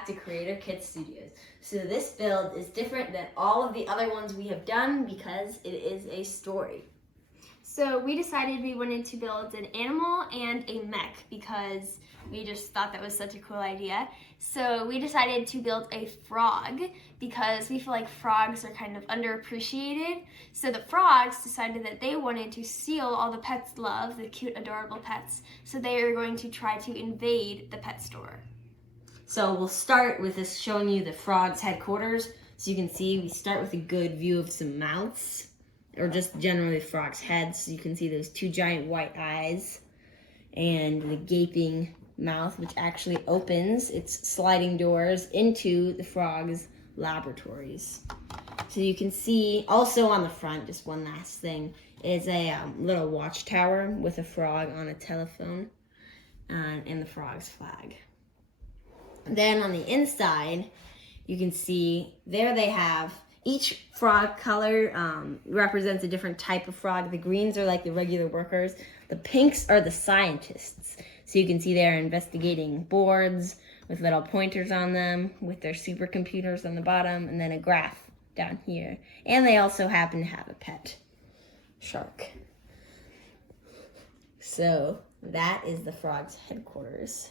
back to Creator Kit Studios. So this build is different than all of the other ones we have done because it is a story. So we decided we wanted to build an animal and a mech because we just thought that was such a cool idea. So we decided to build a frog because we feel like frogs are kind of underappreciated. So the frogs decided that they wanted to steal all the pets' love, the cute, adorable pets. So they are going to try to invade the pet store. So we'll start with this showing you the frog's headquarters. So you can see we start with a good view of some mouths, or just generally frog's heads. So you can see those two giant white eyes and the gaping mouth, which actually opens its sliding doors into the frog's laboratories. So you can see also on the front, just one last thing, is a little watchtower with a frog on a telephone and the frog's flag. Then on the inside, you can see there they have each frog color represents a different type of frog. The greens are like the regular workers. The pinks are the scientists. So you can see they're investigating boards with little pointers on them with their supercomputers on the bottom and then a graph down here. And they also happen to have a pet shark. So that is the frog's headquarters.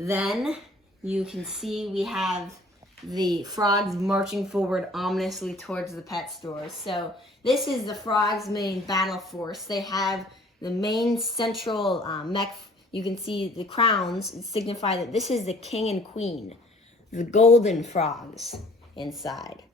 Then you can see we have the frogs marching forward ominously towards the pet store. So this is the frogs' main battle force. They have the main central mech. You can see the crowns signify that this is the king and queen, the golden frogs inside.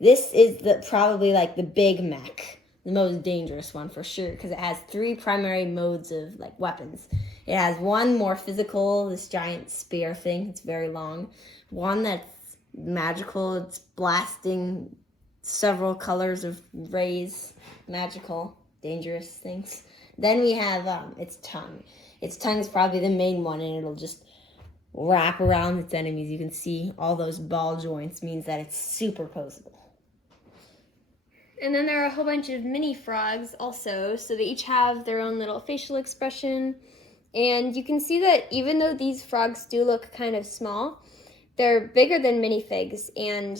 This is probably like the big mech, the most dangerous one for sure, because it has three primary modes of like weapons. It has one more physical, this giant spear thing. It's very long. One that's magical. It's blasting several colors of rays, magical, dangerous things. Then we have its tongue. Its tongue is probably the main one, and it'll just wrap around its enemies. You can see all those ball joints means that it's super posable. And then there are a whole bunch of mini frogs also, so they each have their own little facial expression. And you can see that even though these frogs do look kind of small, they're bigger than minifigs, and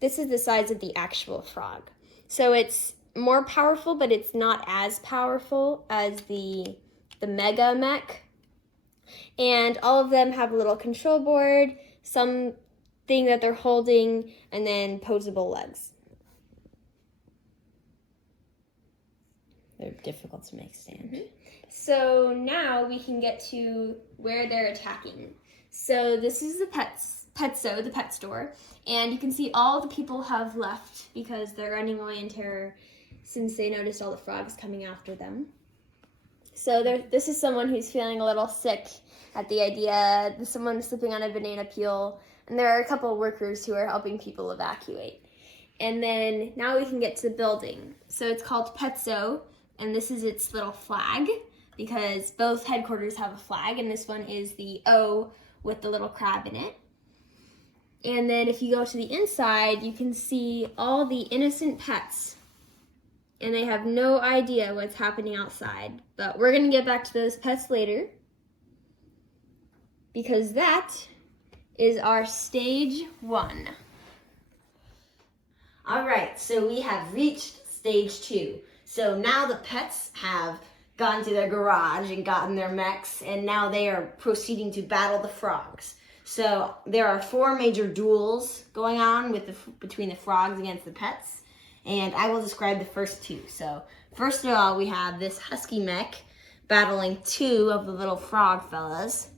this is the size of the actual frog. So it's more powerful, but it's not as powerful as the mega mech. And all of them have a little control board, something that they're holding, and then posable legs. They're difficult to make stand. Mm-hmm. So now we can get to where they're attacking. So this is the Petso, the pet store, and you can see all the people have left because they're running away in terror since they noticed all the frogs coming after them. So this is someone who's feeling a little sick at the idea. There's someone slipping on a banana peel, and there are a couple of workers who are helping people evacuate. And then now we can get to the building. So it's called Petso, and this is its little flag because both headquarters have a flag, and this one is the O with the little crab in it. And then if you go to the inside, you can see all the innocent pets, and they have no idea what's happening outside. But we're gonna get back to those pets later because that is our stage 1. All right, so we have reached stage 2. So now the pets have gone to their garage and gotten their mechs, and now they are proceeding to battle the frogs. So there are 4 major duels going on between the frogs against the pets, and I will describe the first 2. So first of all, we have this husky mech battling 2 of the little frog fellas.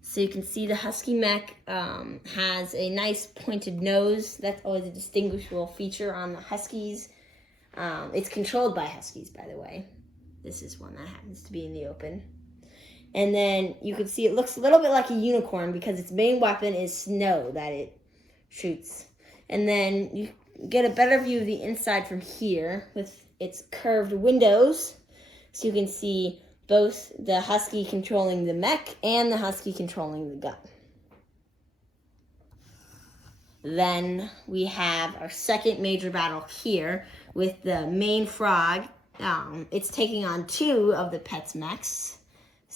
So you can see the husky mech has a nice pointed nose. That's always a distinguishable feature on the huskies. It's controlled by huskies, by the way. This is one that happens to be in the open. And then you can see it looks a little bit like a unicorn because its main weapon is snow that it shoots. And then you get a better view of the inside from here with its curved windows. So you can see both the husky controlling the mech and the husky controlling the gun. Then we have our second major battle here with the main frog. It's taking on 2 of the pets' mechs.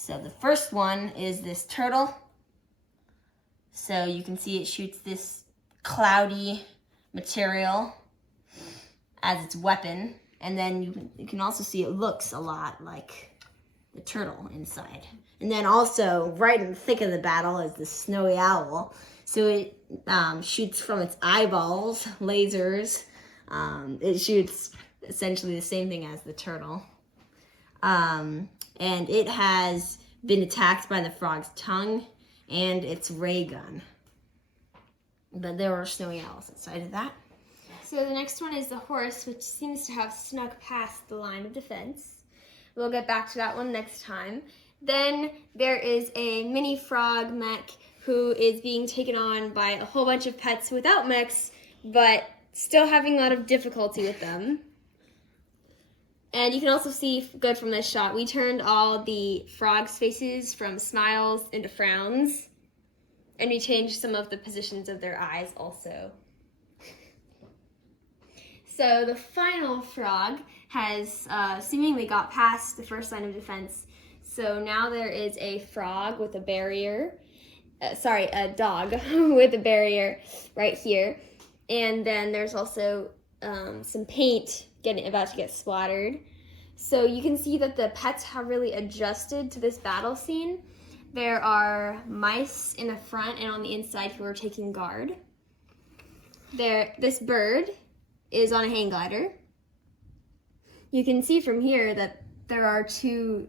So the first one is this turtle. So you can see it shoots this cloudy material as its weapon. And then you can also see it looks a lot like the turtle inside. And then also, right in the thick of the battle is the snowy owl. So it shoots from its eyeballs, lasers. It shoots essentially the same thing as the turtle. And it has been attacked by the frog's tongue and its ray gun. But there are snowy owls inside of that. So the next one is the horse, which seems to have snuck past the line of defense. We'll get back to that one next time. Then there is a mini frog mech who is being taken on by a whole bunch of pets without mechs, but still having a lot of difficulty with them. And you can also see good from this shot, we turned all the frogs' faces from smiles into frowns, and we changed some of the positions of their eyes also. So the final frog has seemingly got past the first line of defense. So now there is a frog with a barrier, a dog with a barrier right here. And then there's also some paint about to get splattered. So you can see that the pets have really adjusted to this battle scene. There are mice in the front and on the inside who are taking guard. This bird is on a hang glider. You can see from here that there are two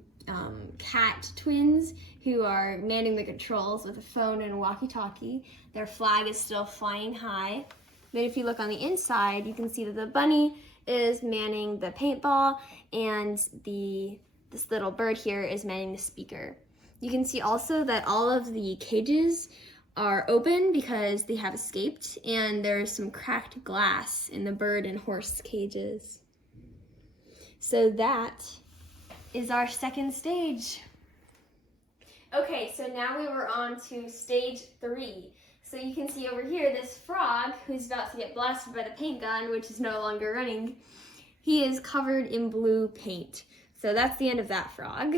cat twins who are manning the controls with a phone and a walkie-talkie. Their flag is still flying high. Then if you look on the inside, you can see that the bunny is manning the paintball and this little bird here is manning the speaker. You can see also that all of the cages are open because they have escaped, and there's some cracked glass in the bird and horse cages. So that is our second stage. Okay, so now we were on to stage 3. So you can see over here this frog who's about to get blasted by the paint gun, which is no longer running. He is covered in blue paint. So that's the end of that frog.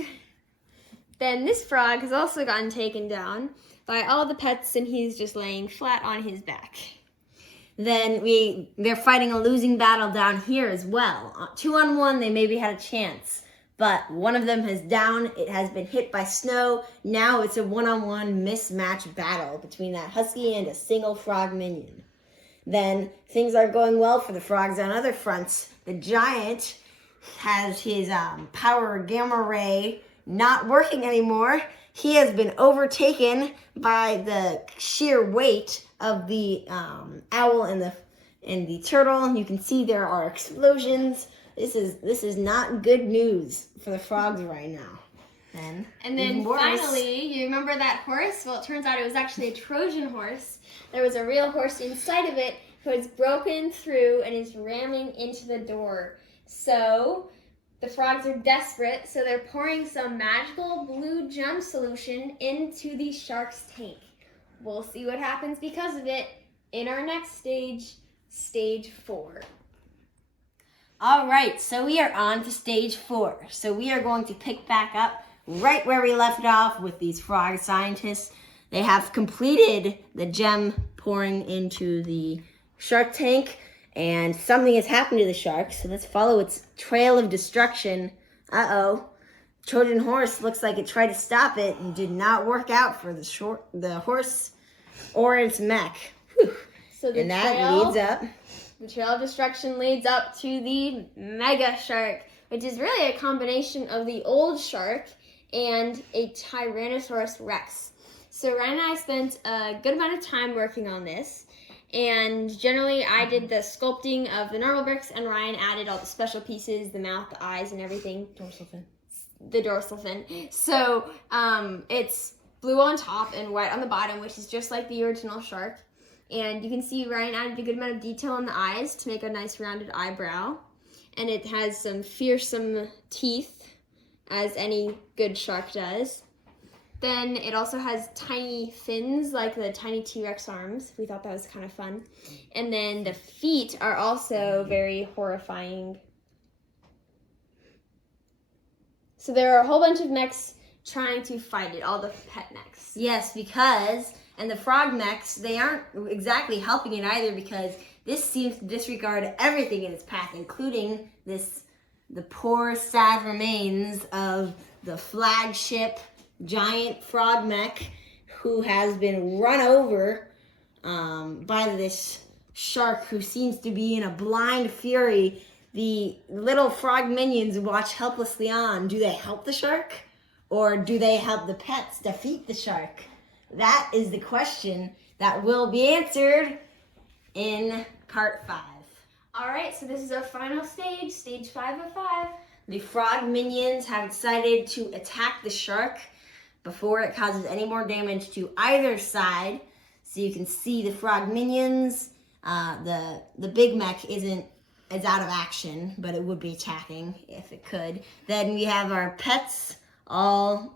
Then this frog has also gotten taken down by all the pets, and he's just laying flat on his back. Then they're fighting a losing battle down here as well. 2-on-1, they maybe had a chance, but one of them is down. It has been hit by snow. Now it's a 1-on-1 mismatch battle between that husky and a single frog minion. Then things are going well for the frogs on other fronts. The giant has his power gamma ray not working anymore. He has been overtaken by the sheer weight of the owl and the turtle. You can see there are explosions. This is not good news for the frogs right now. And then finally, you remember that horse? Well, it turns out it was actually a Trojan horse. There was a real horse inside of it who has broken through and is ramming into the door. So the frogs are desperate, so they're pouring some magical blue gem solution into the shark's tank. We'll see what happens because of it in our next stage, stage 4. All right, so we are on to stage 4. So we are going to pick back up right where we left off with these frog scientists. They have completed the gem pouring into the shark tank, and something has happened to the shark, so let's follow its trail of destruction. Uh-oh. Trojan horse looks like it tried to stop it and did not work out for the horse or its mech. Whew. So the trail of destruction leads up to the mega shark, which is really a combination of the old shark and a Tyrannosaurus Rex. So Ryan and I spent a good amount of time working on this. And generally, I did the sculpting of the normal bricks, and Ryan added all the special pieces, the mouth, the eyes, and everything. The dorsal fin. So it's blue on top and white on the bottom, which is just like the original shark. And you can see Ryan added a good amount of detail on the eyes to make a nice rounded eyebrow. And it has some fearsome teeth, as any good shark does. Then it also has tiny fins, like the tiny T-Rex arms. We thought that was kind of fun. And then the feet are also very horrifying. So there are a whole bunch of mechs trying to fight it, all the pet mechs. Yes, and the frog mechs, they aren't exactly helping it either, because this seems to disregard everything in its path, including the poor, sad remains of the flagship giant frog mech, who has been run over by this shark, who seems to be in a blind fury. The little frog minions watch helplessly on. Do they help the shark, or do they help the pets defeat the shark? That is the question that will be answered in part 5. All right, so this is our final stage, stage 5 of 5. The frog minions have decided to attack the shark before it causes any more damage to either side. So you can see the frog minions. The big mech is out of action, but it would be attacking if it could. Then we have our pets all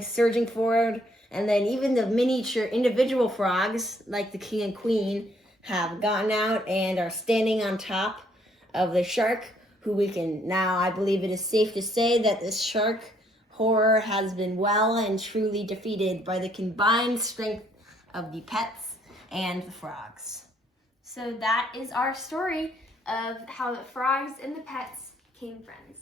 surging forward. And then even the miniature individual frogs, like the king and queen, have gotten out and are standing on top of the shark, who we can now, I believe it is safe to say that this shark horror has been well and truly defeated by the combined strength of the pets and the frogs. So that is our story of how the frogs and the pets became friends.